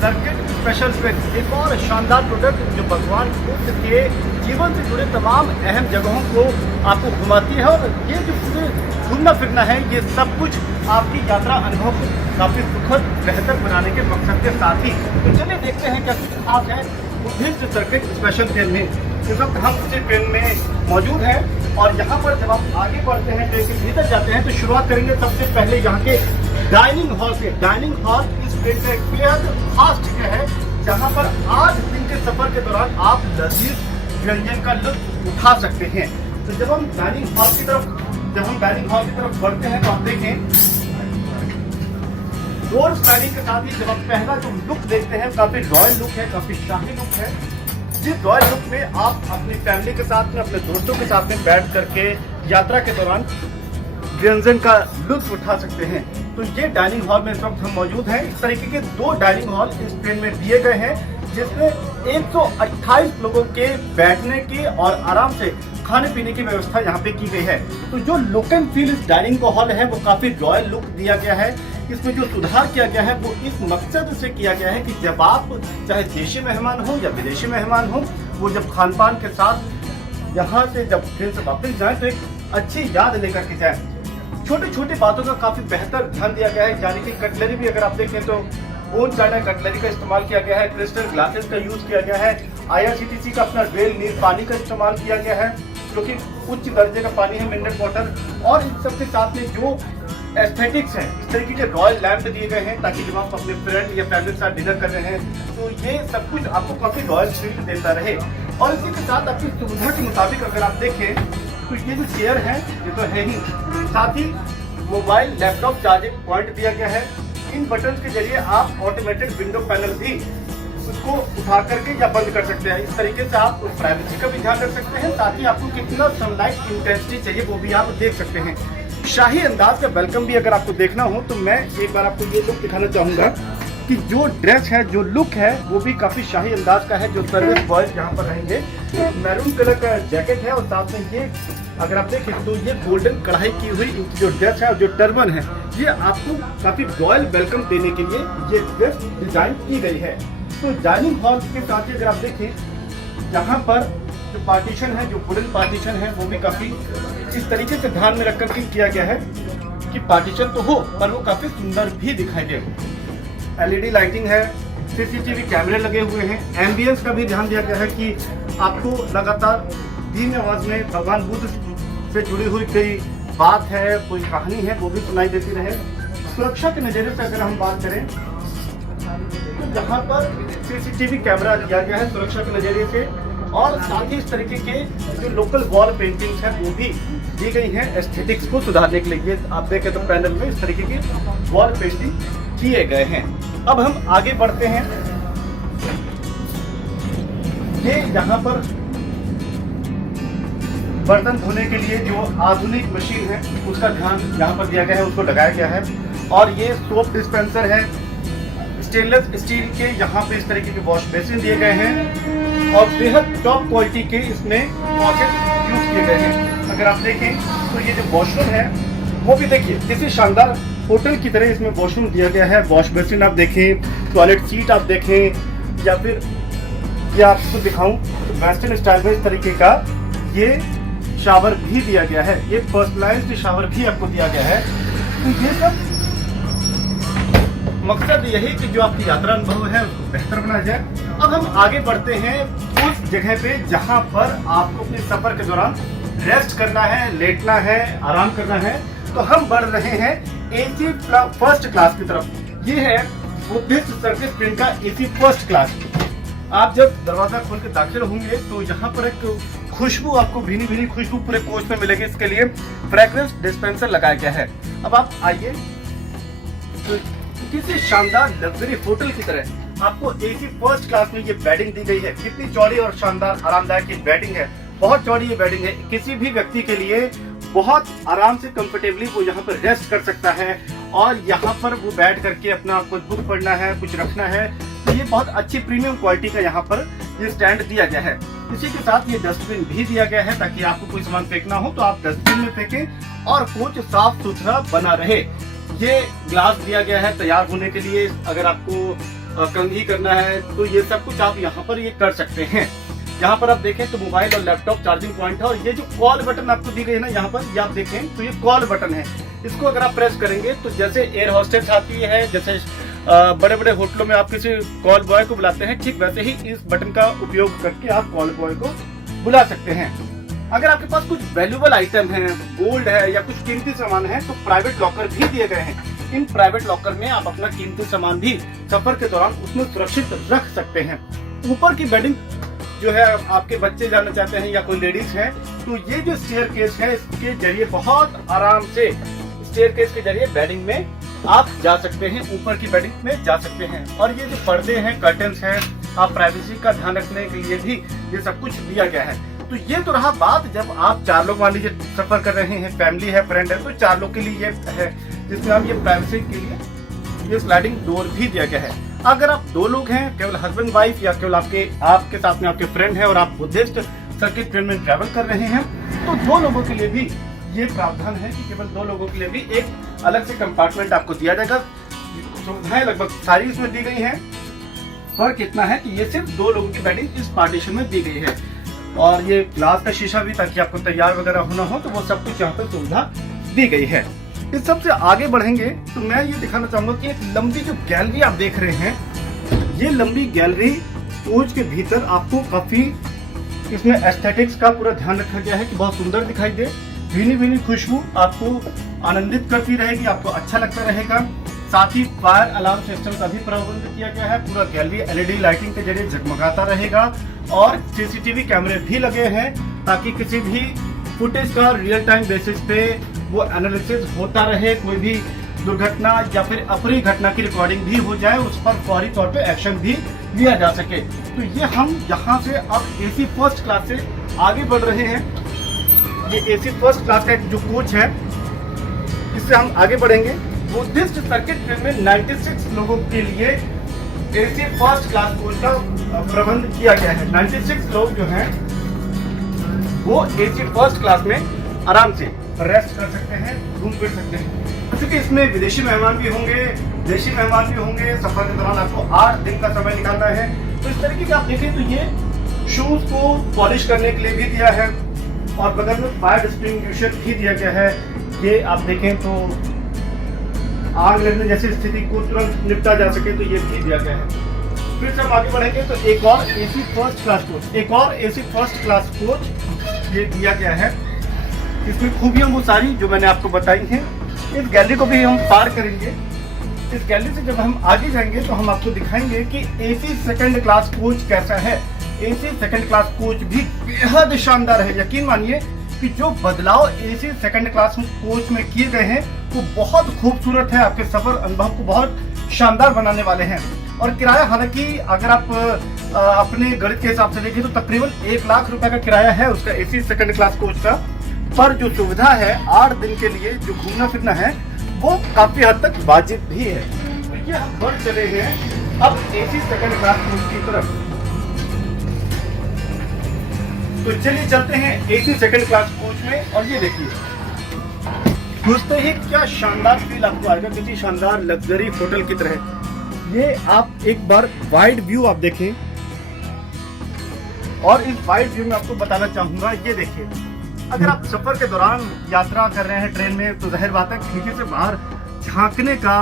Circuit special train एक और शानदार प्रोडक्ट जो भगवान बुद्ध के जीवन से जुड़े तमाम अहम जगहों को आपको घुमाती है। और ये जो पूरे घूमना फिरना है, ये सब कुछ आपकी यात्रा अनुभव को काफ़ी सुखद बेहतर बनाने के मकसद के साथ ही। तो चलिए देखते हैं क्या कुछ खास है बुद्धिस्ट सर्किट स्पेशल ट्रेन में। इस वक्त हम उसी ट्रेन में मौजूद हैं और यहाँ पर जब आप आगे बढ़ते हैं ट्रेन के भीतर जाते हैं तो शुरुआत करेंगे सबसे पहले यहाँ के डाइनिंग हॉल से। डाइनिंग हॉल इस ट्रेन का एक बेहद खास जगह है जहाँ पर 8 दिन के सफर के दौरान आप लजीज व्यंजन का लुत्फ उठा सकते हैं। तो जब हम डाइनिंग हॉल की तरफ बढ़ते हैं तो आप देखें डोर स्लाइडिंग के साथ ही जब आप पहला जो लुक देखते हैं काफी रॉयल लुक है, काफी शाही लुक है। जिस रॉयल लुक में आप अपनी फैमिली के साथ में, अपने दोस्तों के साथ में बैठ करके यात्रा के दौरान व्यंजन का लुत्फ उठा सकते हैं। तो ये डाइनिंग हॉल में इस वक्त हम मौजूद हैं। इस तरीके के 2 डाइनिंग हॉल इस ट्रेन में दिए गए हैं जिसमें 128 लोगों के बैठने की और आराम से खाने पीने की व्यवस्था यहाँ पे की गई है। तो जो लुक एंड फील इस डाइनिंग हॉल है वो काफी रॉयल लुक दिया गया है। इसमें जो सुधार किया गया है वो इस मकसद से किया गया है कि जब आप चाहे देशी मेहमान हो या विदेशी मेहमान हो, वो जब खान पान के साथ यहाँ से जब ट्रेन से वापस जाए तो एक अच्छी याद लेकर के जाए। छोटी छोटी बातों का काफी बेहतर ध्यान दिया गया है, यानी कि कटलरी भी अगर आप देखें तो बोन चाइना कटलरी का इस्तेमाल किया गया है, क्रिस्टल ग्लासेस का यूज किया गया है, IRCTC का अपना रेल नीर पानी का इस्तेमाल किया गया है जो कि उच्च दर्जे का पानी है, मिनरल वाटर। और इन सबके साथ में जो एस्थेटिक्स है, इस तरीके के रॉयल लैंप दिए गए हैं ताकि जब आप अपने फ्रेंड या फैमिली के साथ डिनर कर रहे हैं तो ये सब कुछ आपको काफी रॉयल फील देता रहे। और इसी के साथ आपकी सुविधा के मुताबिक अगर आप देखें तो ये जो चेयर है ये तो है ही, साथ ही मोबाइल लैपटॉप चार्जिंग पॉइंट दिया गया है। इन बटन के जरिए आप ऑटोमेटेड विंडो पैनल भी उसको उठा करके या बंद कर सकते हैं। इस तरीके से आप प्राइवेसी का भी ध्यान रख सकते हैं, साथ ही आपको कितना सनलाइट इंटेंसिटी चाहिए वो भी आप देख सकते हैं। शाही अंदाज का वेलकम भी अगर आपको देखना हो तो मैं एक बार आपको ये लुक दिखाना चाहूंगा कि जो ड्रेस है, जो लुक है वो भी काफी शाही अंदाज का है। जो सर्विस बॉयज यहाँ पर रहेंगे मैरून कलर का जैकेट है और साथ में ये अगर आप देखें तो ये गोल्डन कढ़ाई की हुई इनकी जो ड्रेस है और जो टर्बन है ये आपको काफी रॉयल वेलकम देने के लिए ये ड्रेस डिजाइन की गई है। तो डाइनिंग हॉल के साथ ही अगर आप देखें यहाँ पर जो पार्टीशन है, जो वुडन पार्टीशन है वो भी काफी इस तरीके से ध्यान में रख करके किया गया है कि पार्टीशन तो हो पर वो काफी सुंदर भी दिखाई दे। LED लाइटिंग है, CCTV कैमरे लगे हुए हैं, एम्बियंस का भी ध्यान दिया गया है कि आपको लगातार धीमी आवाज में भगवान बुद्ध से जुड़ी हुई कोई बात है, कोई कहानी है वो भी सुनाई देती रहे। सुरक्षा के नजरिए से अगर हम बात करें तो यहाँ पर CCTV कैमरा दिया गया है सुरक्षा के नजरिए से, और साथ ही इस तरीके के जो लोकल वॉल पेंटिंग्स हैं वो भी दी गई हैं एस्थेटिक्स को सुधारने के लिए। आप देखें तो पैनल में इस तरीके की वॉल पेंटिंग किए गए हैं। अब हम आगे बढ़ते हैं। ये यहाँ पर बर्तन धोने के लिए जो आधुनिक मशीन है उसका ध्यान यहाँ पर दिया गया है, उसको लगाया गया है। और ये सोप डिस्पेंसर है स्टेनलेस स्टील के, यहाँ पे इस तरीके के वॉश बेसिन दिए गए हैं और बेहद टॉप क्वालिटी के इसमें पॉकेट यूज किए गए हैं। अगर आप देखें तो ये जो वॉशरूम है वो भी देखिए किसी शानदार होटल की तरह इसमें वॉशरूम दिया गया है। वॉश बेसिन आप देखें, टॉयलेट सीट आप देखें, या फिर ये आपको दिखाऊं तो वेस्टर्न स्टाइल में इस तरीके का ये शावर भी दिया गया है। ये पर्सनलाइज्ड शावर भी आपको दिया गया है। तो ये सब मकसद यही कि जो आपकी यात्रा अनुभव है उसको बेहतर बनाया जाए। अब हम आगे बढ़ते हैं उस जगह पे जहां पर आपको अपने सफर के दौरान रेस्ट करना है, लेटना है, आराम करना है। तो हम बढ़ रहे हैं AC फर्स्ट क्लास की तरफ। ये है बुद्धिस्ट सर्किट ट्रेन का AC फर्स्ट क्लास। आप जब दरवाजा खोल के दाखिल होंगे तो यहाँ पर एक खुशबू, आपको भीनी भीनी खुशबू पूरे कोच में मिलेगी। इसके लिए फ्रेग्रेंस डिस्पेंसर लगाया गया है। अब आप आइए तो किसी शानदार लग्जरी होटल की तरह आपको AC फर्स्ट क्लास में ये बेडिंग दी गई है। कितनी चौड़ी और शानदार आरामदायक ये बेडिंग है, बहुत चौड़ी ये बेडिंग है। किसी भी व्यक्ति के लिए बहुत आराम से कंफर्टेबली वो यहाँ पर रेस्ट कर सकता है और यहाँ पर वो बैठ करके अपना कुछ बुक पढ़ना है, कुछ रखना है। तो ये बहुत अच्छी प्रीमियम क्वालिटी का यहाँ पर ये स्टैंड दिया गया है। इसी के साथ ये डस्टबिन भी दिया गया है ताकि आपको कोई सामान फेंकना हो तो आप डस्टबिन में फेंकें और कोच साफ सुथरा बना रहे। ये ग्लास दिया गया है तैयार होने के लिए। अगर आपको कंघी करना है, तो ये सब कुछ आप यहाँ पर ये कर सकते हैं। यहाँ पर आप देखें तो मोबाइल और लैपटॉप चार्जिंग पॉइंट है, और ये जो कॉल बटन आपको दी गई है ना, यहाँ पर ये आप देखें तो ये कॉल बटन है। इसको अगर आप प्रेस करेंगे तो जैसे एयर होस्टेस आती है, जैसे बड़े बड़े होटलों में आप किसी कॉल बॉय को बुलाते हैं, ठीक वैसे ही इस बटन का उपयोग करके आप कॉल बॉय को बुला सकते हैं। अगर आपके पास कुछ वैल्यूएबल आइटम है, गोल्ड है या कुछ कीमती सामान है, तो प्राइवेट लॉकर भी दिए गए हैं। इन प्राइवेट लॉकर में आप अपना कीमती सामान भी सफर के दौरान उसमें सुरक्षित रख सकते हैं। ऊपर की बेडिंग जो है, आपके बच्चे जाना चाहते हैं या कोई लेडीज है, तो ये जो स्टेयरकेस है, इसके जरिए बहुत आराम से स्टेयरकेस के जरिए बेडिंग में आप जा सकते हैं, ऊपर की बेडिंग में जा सकते हैं। और ये जो पर्दे हैं, कर्टन्स हैं, आप प्राइवेसी का ध्यान रखने के लिए भी ये सब कुछ दिया गया है। तो ये तो रहा बात जब आप 4 लोग मान लीजिए सफर कर रहे हैं, फैमिली है, फ्रेंड है, तो 4 लोग के लिए ये है, जिसमें आप ये प्राइवेसी के लिए ये स्लाइडिंग डोर भी दिया गया है। अगर आप 2 लोग हैं, केवल हस्बैंड वाइफ, या केवल आपके साथ में आपके फ्रेंड है और आप बुद्धिस्ट सर्किट ट्रेन में ट्रैवल कर रहे हैं, तो 2 लोगों के लिए भी ये प्रावधान है कि केवल 2 लोगों के लिए भी एक अलग से कंपार्टमेंट आपको दिया जाएगा। सुविधाएं लगभग सारी इसमें दी गई हैं। फर्क इतना है कि ये सिर्फ 2 लोगों की बेडिंग इस पार्टीशन में दी गई है, और ये ग्लास का शीशा भी, ताकि आपको तैयार वगैरह होना हो तो वो सब कुछ यहाँ पर सुविधा दी गई है। इस सबसे आगे बढ़ेंगे तो मैं ये दिखाना चाहूंगा कि एक लंबी जो गैलरी आप देख रहे हैं, ये लंबी गैलरी कोच के भीतर आपको काफी इसमें एस्थेटिक्स का पूरा ध्यान रखा गया है कि बहुत सुंदर दिखाई दे। भीनी भीनी खुशबू आपको आनंदित करती रहेगी, आपको अच्छा लगता रहेगा। साथ ही फायर अलार्म सिस्टम का भी प्रबंध किया गया है। पूरा गैलरी LED लाइटिंग के जरिए जगमगाता रहेगा, और CCTV कैमरे भी लगे हैं, ताकि किसी भी फुटेज का रियल टाइम बेसिस पे वो एनालिसिस होता रहे। कोई भी दुर्घटना या फिर अप्रिय घटना की रिकॉर्डिंग भी हो जाए, उस पर फौरी तौर पे एक्शन भी लिया जा सके। तो ये हम यहाँ से अब AC फर्स्ट क्लास से आगे बढ़ रहे हैं। ये AC फर्स्ट क्लास का एक जो कोच है, इससे हम आगे बढ़ेंगे। बुद्धिस्ट सर्किट ट्रेन में 96 लोगों के लिए AC फर्स्ट क्लास कोच का प्रबंध किया गया है। 96 लोग जो हैं वो AC फर्स्ट क्लास में आराम से रेस्ट कर सकते हैं, घूम फिर सकते हैं। क्योंकि इसमें विदेशी मेहमान भी होंगे, देशी मेहमान भी होंगे। सफर के दौरान आपको 8 दिन का समय निकालना है। तो इस तरीके से आप देखें तो ये शूज को पॉलिश करने के लिए भी दिया है, और बगल में फायर एक्सटिंग्विशर भी दिया गया है। ये आप देखें तो आग लगने जैसी स्थिति को तुरंत निपटा जा सके, तो ये भी दिया गया है। फिर से हम आगे बढ़ेंगे तो एक और AC फर्स्ट क्लास कोच ये दिया गया है। इसमें खूबियां वो सारी जो मैंने आपको बताई हैं। इस गैलरी को भी हम पार करेंगे। इस गैलरी से जब हम आगे जाएंगे तो हम आपको दिखाएंगे कि AC सेकंड क्लास कोच कैसा है। AC सेकंड क्लास कोच भी बेहद शानदार है। यकीन मानिए कि जो बदलाव AC सेकंड क्लास कोच में किए गए हैं वो बहुत खूबसूरत है, आपके सफर अनुभव को बहुत शानदार बनाने वाले हैं। और किराया, हालांकि अगर आप अपने गणित के हिसाब से देखें तो तकरीबन 1 लाख रुपए का किराया है उसका AC सेकंड क्लास कोच का। पर जो सुविधा है 8 दिन के लिए जो घूमना फिरना है वो काफी हद तक वाजिब भी है। तो ये हम बढ़ चले हैं अब AC सेकंड क्लास कोच की तरफ। तो चलिए चलते हैं AC सेकंड क्लास कोच में। और ये देखिए, घुसते ही क्या शानदार फील आपको आएगा, किसी शानदार लग्जरी होटल की तरह। ये आप एक बार वाइड व्यू आप देखें, और इस वाइड व्यू में आपको बताना चाहूंगा, ये देखिए, अगर आप सफर के दौरान यात्रा कर रहे हैं ट्रेन में, तो जाहिर बात है खिड़की से बाहर झांकने का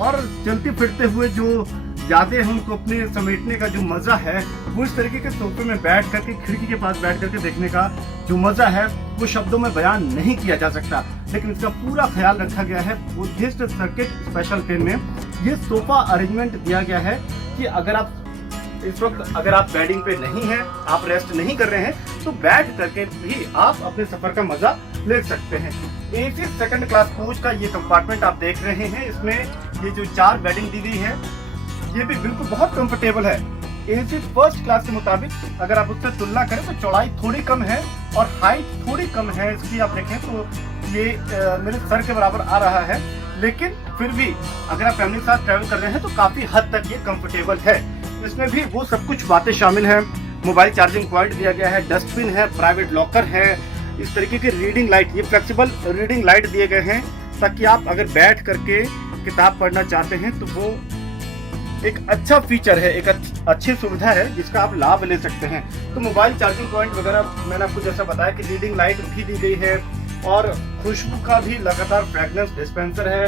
और चलते फिरते हुए जो यादें हैं उनको अपने समेटने का जो मजा है, वो इस तरीके के सोफे में बैठ करके, खिड़की के पास बैठ करके देखने का जो मजा है वो शब्दों में बयान नहीं किया जा सकता। लेकिन इसका पूरा ख्याल रखा गया है। बुद्धिस्ट सर्किट स्पेशल ट्रेन में ये सोफा अरेंजमेंट दिया गया है कि अगर आप इस वक्त बेडिंग पे नहीं है, आप रेस्ट नहीं कर रहे हैं, तो बैठ करके भी आप अपने सफर का मजा ले सकते हैं। AC सेकंड क्लास कोच का ये कंपार्टमेंट आप देख रहे हैं, इसमें ये जो 4 बेडिंग दी गई है ये भी बिल्कुल बहुत कंफर्टेबल है। AC फर्स्ट क्लास के मुताबिक अगर आप उससे तुलना करें तो चौड़ाई थोड़ी कम है और हाइट थोड़ी कम है इसकी। आप देखें तो ये मेरे सर के बराबर आ रहा है, लेकिन फिर भी अगर आप फैमिली के साथ ट्रैवल कर रहे हैं तो काफी हद तक ये कंफर्टेबल है। इसमें भी वो सब कुछ बातें शामिल हैं। मोबाइल चार्जिंग पॉइंट दिया गया है, डस्टबिन है, प्राइवेट लॉकर है, इस तरीके की रीडिंग लाइट, ये फ्लेक्सिबल रीडिंग लाइट दिए गए हैं ताकि आप अगर बैठ करके किताब पढ़ना चाहते हैं तो वो एक अच्छा फीचर है, एक अच्छी सुविधा है जिसका आप लाभ ले सकते हैं। तो मोबाइल चार्जिंग पॉइंट वगैरह मैंने आपको जैसा बताया कि रीडिंग लाइट भी दी गई है और खुशबू का भी लगातार फ्रेगनेंस डिस्पेंसर है।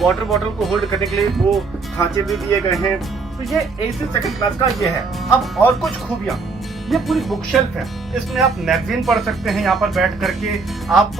वाटर बॉटल को होल्ड करने के लिए वो खांचे भी दिए गए हैं। तो ये AC सेकंड क्लास का ये है। अब और कुछ खूबियां, ये पूरी बुक शेल्फ है, इसमें आप मैगजीन पढ़ सकते हैं। यहाँ पर बैठ करके आप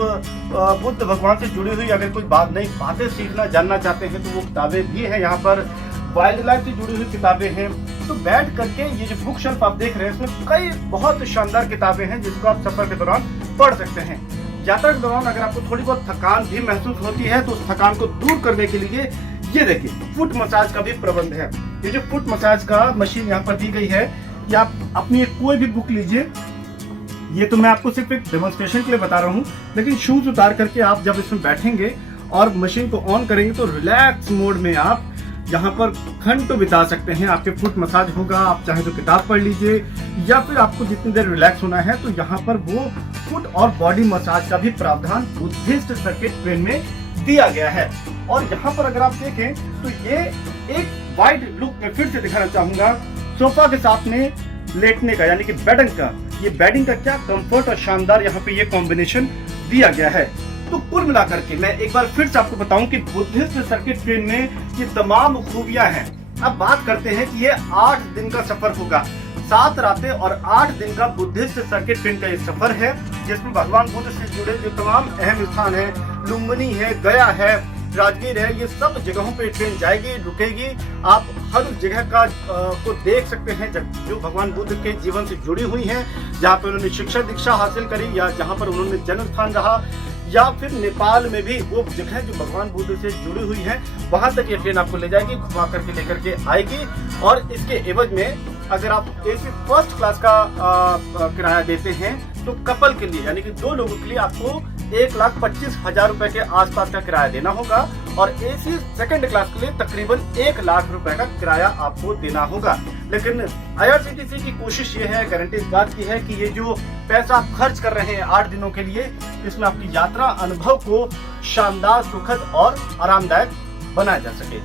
बुद्ध भगवान से जुड़ी हुई अगर कोई नई बातें सीखना जानना चाहते हैं तो वो किताबें भी हैं। यहाँ पर वाइल्ड लाइफ से जुड़ी हुई किताबें हैं। तो बैठ करके ये जो बुक शेल्फ आप देख रहे हैं इसमें कई बहुत शानदार किताबें हैं जिसको आप सफर के दौरान पढ़ सकते हैं। यात्रा के दौरान अगर आपको थोड़ी बहुत थकान भी महसूस होती है तो उस थकान को दूर करने के लिए ये देखिए फुट मसाज का भी प्रबंध है। ये जो फुट मसाज का मशीन यहाँ पर दी गई है, या आप अपनी कोई भी बुक लीजिए। ये तो मैं आपको सिर्फ एक डेमोन्स्ट्रेशन के लिए बता रहा हूँ, लेकिन शूज उतार करके आप जब इसमें बैठेंगे और मशीन को ऑन करेंगे तो रिलैक्स मोड में आप यहाँ पर घंटों बिता सकते हैं। आपके फुट मसाज होगा, आप चाहे तो किताब पढ़ लीजिए, या फिर आपको जितनी देर रिलैक्स होना है तो यहाँ पर वो फुट और बॉडी मसाज का भी प्रावधान बुद्धिस्ट सर्किट ट्रेन में दिया गया है। और यहाँ पर अगर आप देखें तो ये एक वाइड लुक में फिर से दिखाना चाहूंगा सोफा के साथ में लेटने का, यानी कि बेडिंग का। ये बेडिंग का क्या कंफर्ट और शानदार यहाँ पे ये कॉम्बिनेशन दिया गया है। तो कुल मिलाकर के मैं एक बार फिर से आपको बताऊं कि बुद्धिस्ट सर्किट ट्रेन में ये तमाम खूबियां हैं। अब बात करते हैं कि ये 8 दिन का सफर होगा, 7 रातें और 8 दिन का बुद्धिस्ट सर्किट ट्रेन का ये सफर है, जिसमें भगवान बुद्ध से जुड़े जो तमाम अहम स्थान है, लुम्बिनी है, गया है, राजगीर है, ये सब जगहों पे ट्रेन जाएगी, रुकेगी। आप हर जगह का को देख सकते हैं जो भगवान बुद्ध के जीवन से जुड़ी हुई हैं, जहाँ पे उन्होंने शिक्षा दीक्षा हासिल करी या जहाँ पर उन्होंने जन्म स्थान रहा, या फिर नेपाल में भी वो जगह जो भगवान बुद्ध से जुड़ी हुई है वहां तक ये ट्रेन आपको ले जाएगी, घुमा करके लेकर के आएगी। और इसके एवज में अगर आप AC फर्स्ट क्लास का किराया देते हैं तो कपल के लिए, यानी कि 2 लोगों के लिए आपको 1,25,000 रुपए के आसपास का किराया देना होगा, और AC सेकंड क्लास के लिए तकरीबन 1 लाख रुपए का किराया आपको देना होगा। लेकिन IRCTC की कोशिश ये है, गारंटी इस बात की है कि ये जो पैसा आप खर्च कर रहे हैं 8 दिनों के लिए, इसमें आपकी यात्रा अनुभव को शानदार, सुखद और आरामदायक बनाया जा सके।